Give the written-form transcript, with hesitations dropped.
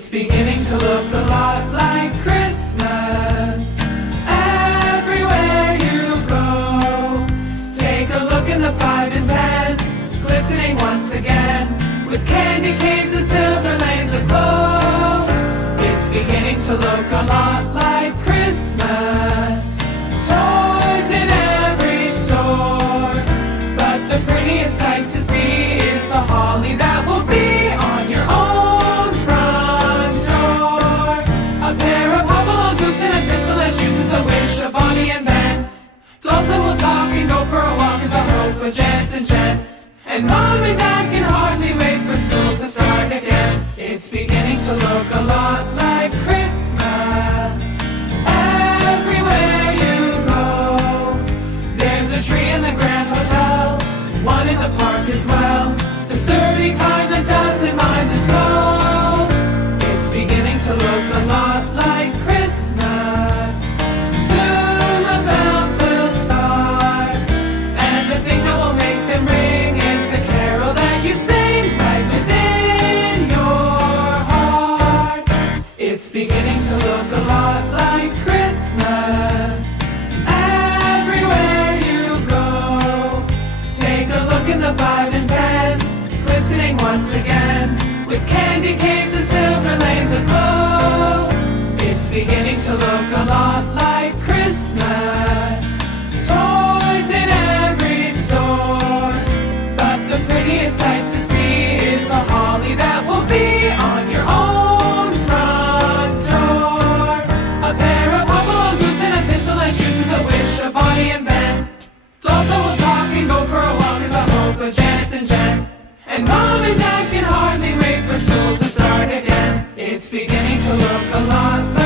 It's beginning to look a lot like Christmas everywhere you go. Take a look in the 5 and 10, glistening once again, with candy canes and silver lanes aglow. It's beginning to look a lot like Christmas, toys in every store. But the prettiest sight to see is the holly that will be on your own front door. A pair of hopalong boots and a pistol that uses the wish of Bonnie and Ben. Dolls that will talk and go for a walk is the hope of Janice and Jen. And Mom and Dad can hardly wait for school to start again. It's beginning to look a lot like Christmas everywhere you go. There's a tree in the Grand Hotel, one in the park as well, the sturdy kind that doesn't mind the snow. It's beginning to look a lot like Christmas. Soon the bells will start, and the thing that will make them ring is the carol that you sing right within your heart. It's beginning to look a lot like Christmas everywhere you go. Take a look in the 5 and 10, glistening once again, with candy canes and silver lanes aglow. It's beginning to look a lot like Christmas, toys in every store. But the prettiest sight to see is the holly that will be on your own front door. A pair of hopalong boots and a pistol that uses the wish of Bonnie and Ben. Dolls that will talk and go for a walk is the hope of Janice and Jen. And Mom and Dad can hardly wait for school to start again. It's beginning to look a lot like